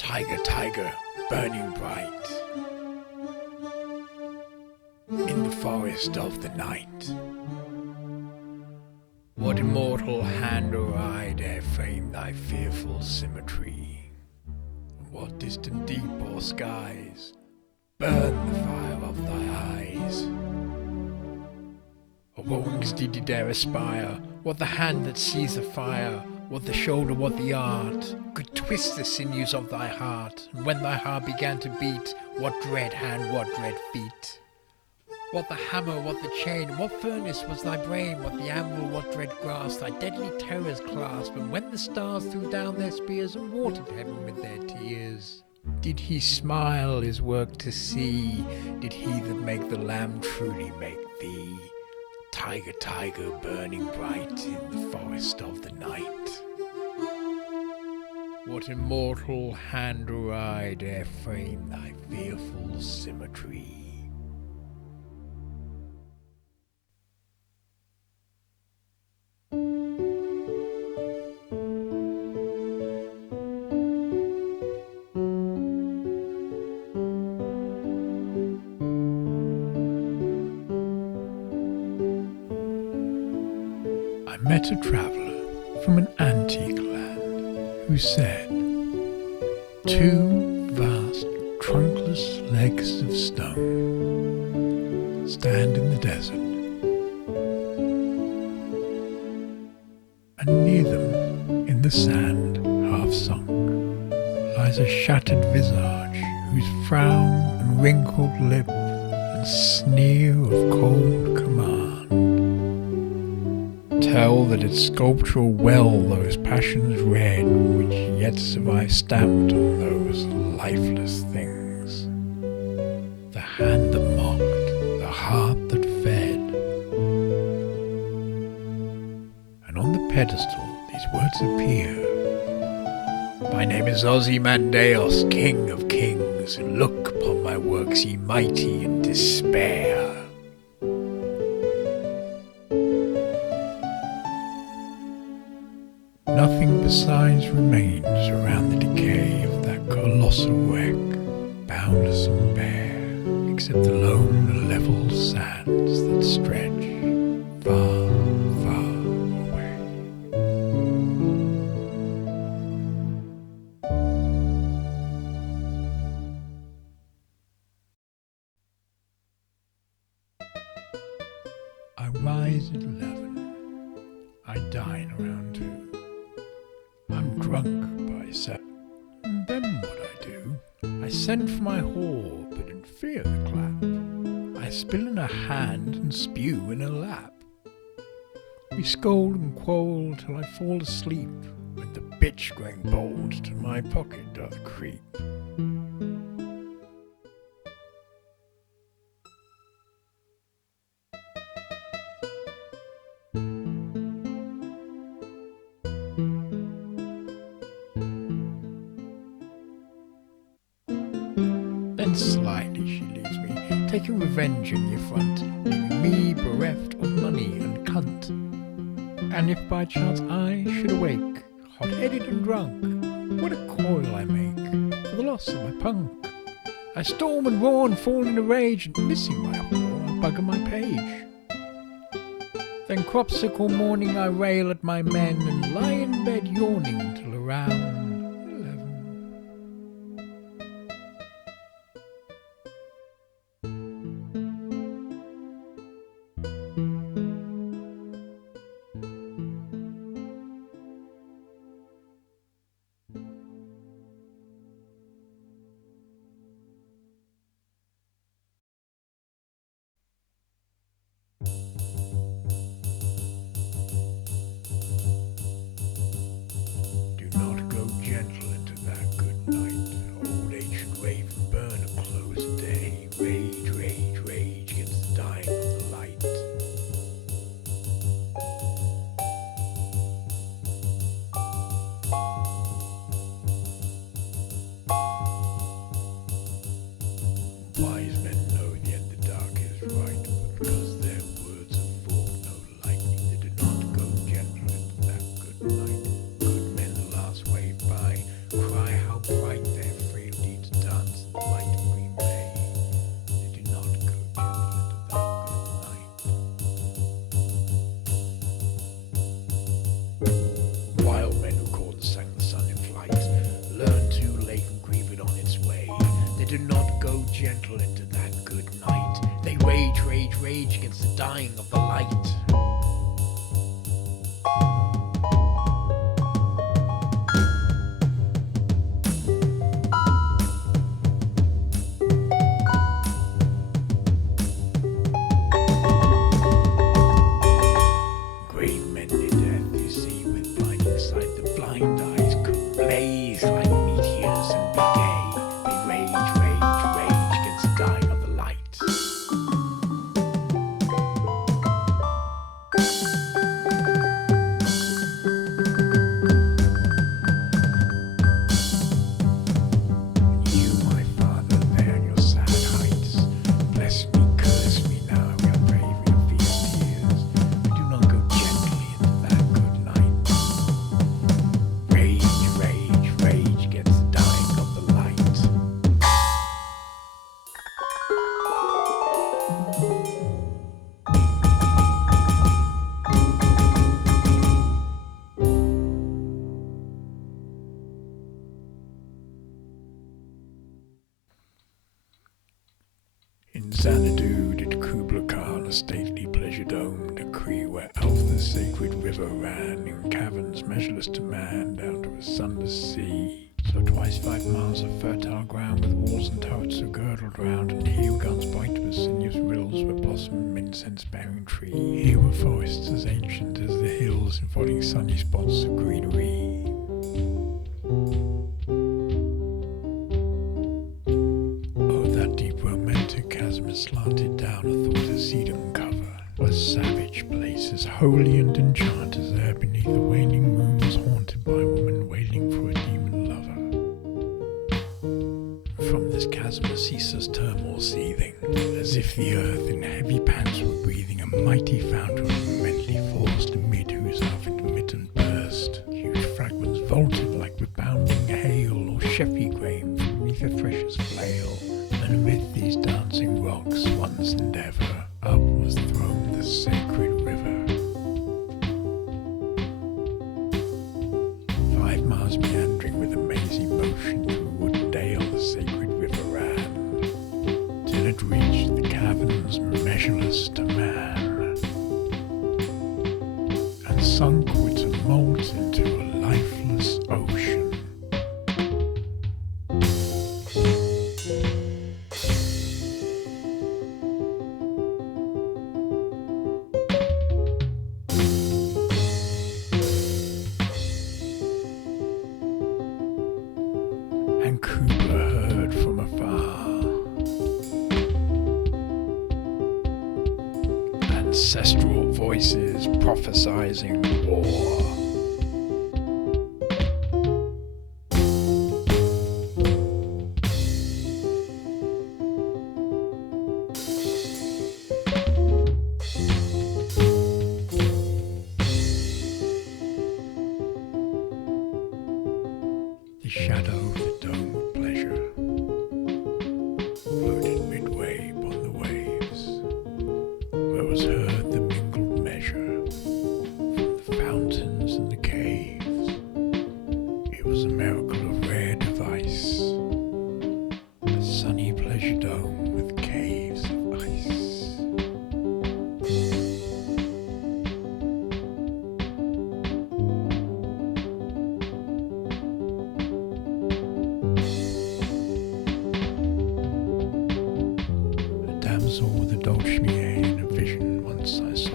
Tyger, Tyger, burning bright in the forest of the night. What immortal hand or eye dare frame thy fearful symmetry? And what distant deep or skies burn the fire of thy eyes? Or what wings did ye dare aspire? What the hand that sees the fire? What the shoulder, what the art could twist the sinews of thy heart? And when thy heart began to beat, what dread hand, what dread feet? What the hammer, what the chain, what furnace was thy brain? What the anvil, what dread grasp thy deadly terrors clasp? And when the stars threw down their spears and watered heaven with their tears, did he smile his work to see? Did he that make the Lamb truly make thee? Tyger, Tyger, burning bright in the forest of the night. What immortal hand or eye dare frame thy fearful symmetry? I met a traveller from an antique land who said, two vast trunkless legs of stone stand in the desert, and near them in the sand half sunk lies a shattered visage whose frown and wrinkled lip and sneer of cold command tell that its sculptural well those passions red which yet survive stamped on those lifeless things. The hand that mocked, the heart that fed. And on the pedestal these words appear: My name is Ozymandias, King of Kings. Look upon my works, ye mighty in despair. Nothing besides remains around the decay of that colossal wreck, boundless and bare, except the lone level sands that stretch far, far away. I rise at 11. I dine around 2. I'm drunk by 7. And then what I do? I send for my whore, but in fear of the clap. I spill in her hand and spew in her lap. We scold and quarrel till I fall asleep, when the bitch growing bold to my pocket doth creep. Then slyly she leaves me, taking revenge in your front, leaving me bereft of money and cunt. And if by chance I should awake, hot-headed and drunk, what a coil I make for the loss of my punk. I storm and roar and fall in a rage, and missing my whore, I bugger my page. Then cropsicle morning I rail at my men, and lie in bed yawning till around 11. do not go gentle into that good night. They rage, rage, rage against the dying of the light. In Xanadu did Kubla Khan a stately pleasure-dome decree, where Elf the sacred river ran in caverns measureless to man down to a sunless sea. So twice 5 miles of fertile ground with walls and turrets are girdled round, and here guns bright with sinuous rills where blossom incense-bearing tree. Here were forests as ancient as the hills, enfolding sunny spots of greenery. Slanted down athwart a sedum cover, a savage place as holy and enchanted as there beneath the waning moon was haunted by a woman wailing for a demon lover. From this chasm a ceaseless turmoil seething, as if the earth in heavy pants were breathing a mighty fountain momently forced, amid whose half-intermittent burst huge fragments vaulted like rebounding hail, or sheffy grain from beneath a thresher's flail. And amid these dancing rocks, once and ever, up was thrown the sacred river. 5 miles meandering with amazing motion through wood and dale, the sacred river ran, till it reached the caverns measureless to man, and sunk with tumult into a lifeless ocean. And Kubla heard from afar ancestral voices prophesizing war. The shadow of the dome of pleasure floated midway upon the waves, where was heard the mingled measure from the fountains and the caves. It was a miracle of rare device, a sunny pleasure dome with caves of ice. Damsel with a dolce in a vision once I saw.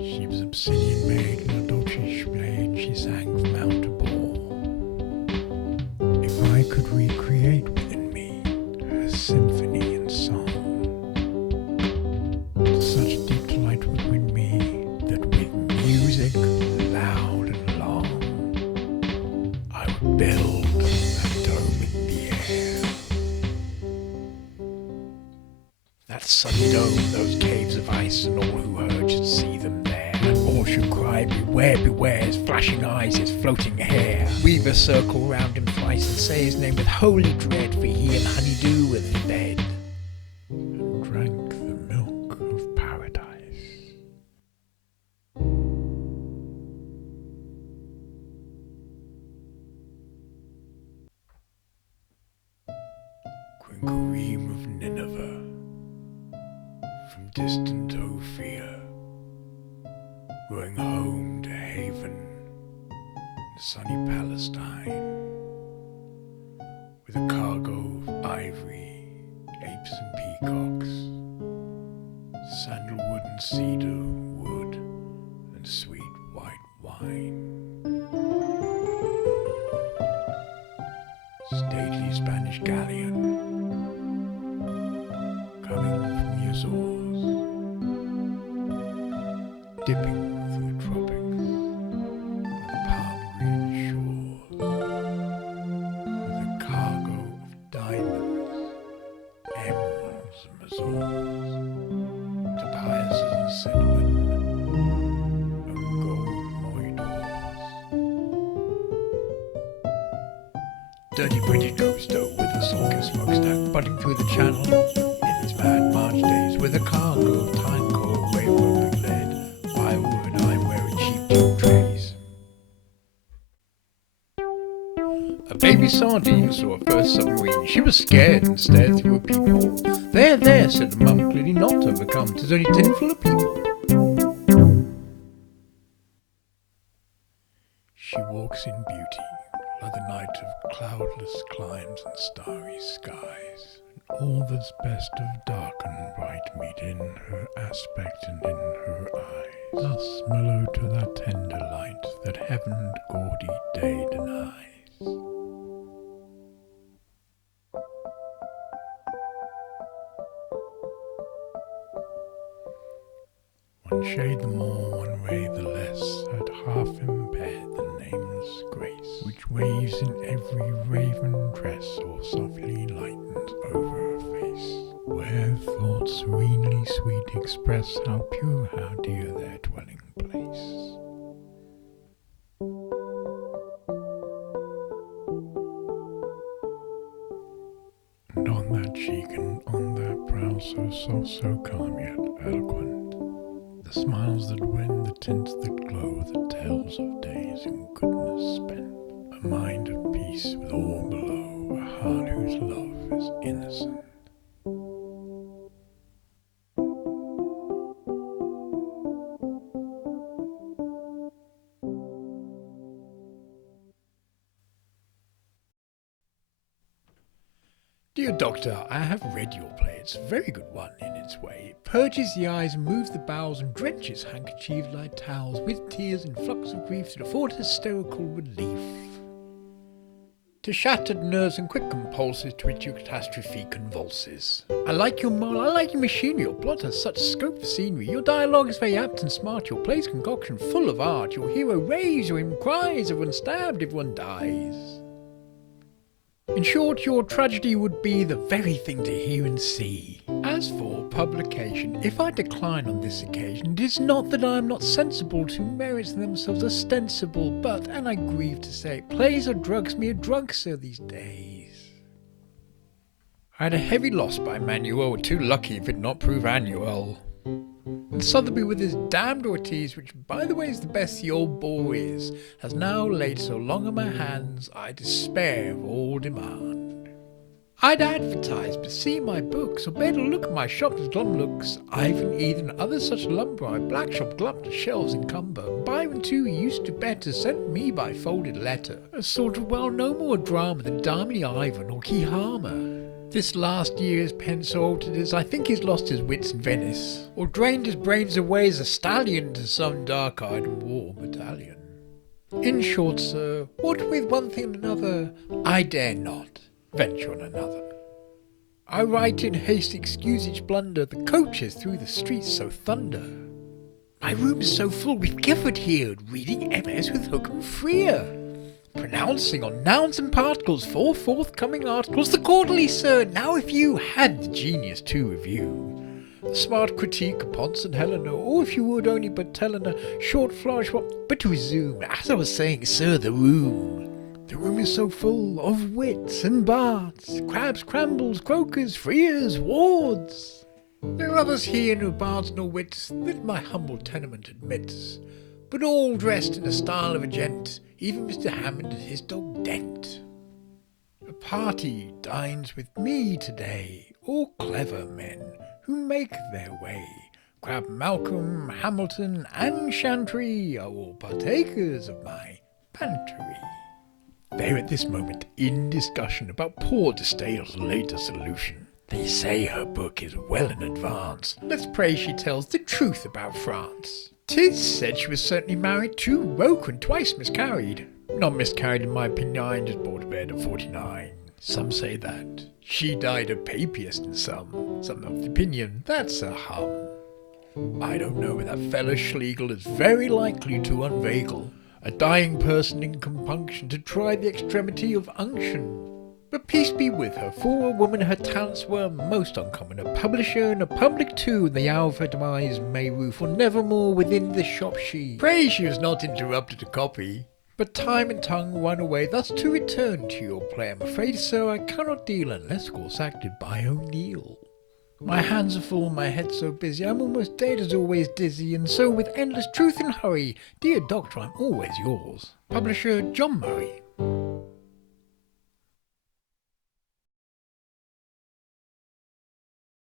She was obsidian made and a dolce blade she sang from out to bore. If I could recreate within me her symphony and song, such deep delight would win me that with music loud and long I would build that dome in the air. That sunny dome, those caves of ice, and all who heard should see them there. And all should cry, beware, beware, his flashing eyes, his floating hair. Weave a circle round him thrice, and say his name with holy dread, for he and honeydew were fed, and drank the milk of paradise. and cream of Nineveh, from distant Ophir, rowing home to haven in sunny Palestine, with a cargo of ivory, apes and peacocks, sandalwood and cedar wood, and sweet white wine. Stately Spanish galleon, coming from the Azores, dipping through the tropics by the palm green shores, with a cargo of diamonds, emeralds and mazurs, topazes and cinnamon, and gold moidores. Dirty British coaster with a sulky smokestack butting through the channel in his mad March days, with a cargo of time coal, railroad lead, firewood and iron cheap tube trays. A baby sardine saw her first submarine. She was scared and stared through a peephole. There, there, said the mum, clearly not overcome. 'Tis only tin full of people. She walks in beauty, like the night of cloudless climes and starry skies. And all that's best of dark and bright meet in her aspect and in her eyes, thus mellow to that tender light that heaven and gaudy day denies. One shade the more, one ray the less, had half impaired the nameless grace, which waves in every raven tress, or softly lightened over her face, where thoughts serenely sweet express how pure, how dear their dwelling place. And on that cheek and on that brow, so soft, so calm, yet eloquent, the smiles that win, the tints that glow, the tales of days in goodness spent, a mind at peace with all below, a heart whose love is innocent. Dear Doctor, I have read your play. It's a very good one in its way. It purges the eyes and moves the bowels and drenches handkerchiefs like towels with tears and flux of grief that afford hysterical relief to shattered nerves and quick compulses to which your catastrophe convulses. I like your moral, I like your machinery, your plot has such scope for scenery, your dialogue is very apt and smart, your play's concoction full of art, your hero raves, your hymn cries, everyone stabbed, everyone dies. In short, your tragedy would be the very thing to hear and see. As for publication, if I decline on this occasion, it is not that I am not sensible to merits themselves ostensible, but, and I grieve to say, plays are drugs, mere drugs, sir, these days. I had a heavy loss by Manuel, too lucky if it not prove annual. And Sotheby with his damned Ortiz, which by the way is the best the old bore is, has now laid so long on my hands, I despair of all demand. I'd advertise, but see my books, or better look at my shop as glum looks, Ivan, Ethan, other such lumber, I black shop glum the shelves encumber. Byron too, he used to better, sent me by folded letter, a sort of well no more drama than Darminy Ivan or Key Harmer. This last year his pen so altered as I think he's lost his wits in Venice, or drained his brains away as a stallion to some dark-eyed war battalion. In short, sir, what with one thing and another, I dare not venture on another. I write in haste, excuse each blunder, the coaches through the streets so thunder. My room is so full with Gifford here, reading MS with Hookham Freer, pronouncing on nouns and particles for forthcoming articles. The Quarterly, sir, now if you had the genius to review the smart critique upon St. Helena, or if you would only but tell in a short flourish what, but to resume, as I was saying, sir, the room is so full of wits and bards, crabs, crambles, croakers, freers, wards. There are others here, no bards nor wits, that my humble tenement admits, but all dressed in the style of a gent, even Mr. Hammond and his dog Dent. A party dines with me today, all clever men who make their way. Crab Malcolm, Hamilton, and Chantrey are all partakers of my pantry. They're at this moment in discussion about poor de Stael's later solution. They say her book is well in advance. Let's pray she tells the truth about France. 'Tis said she was certainly married to Roke and twice miscarried. Not miscarried in my opinion, just brought to bed at 49. Some say that. She died a papiast and some of the opinion that's a hum. I don't know, but that fellow Schlegel is very likely to unveil a dying person in compunction to try the extremity of unction. But peace be with her, for a woman her talents were most uncommon, a publisher and a public too, and the hour of her demise may rue for nevermore within the shop she. Pray she was not interrupted to copy. But time and tongue run away, thus to return to your play. I'm afraid, sir, I cannot deal unless course acted by O'Neill. My hands are full, my head so busy, I'm almost dead as always dizzy, and so with endless truth and hurry, dear doctor, I'm always yours. Publisher John Murray.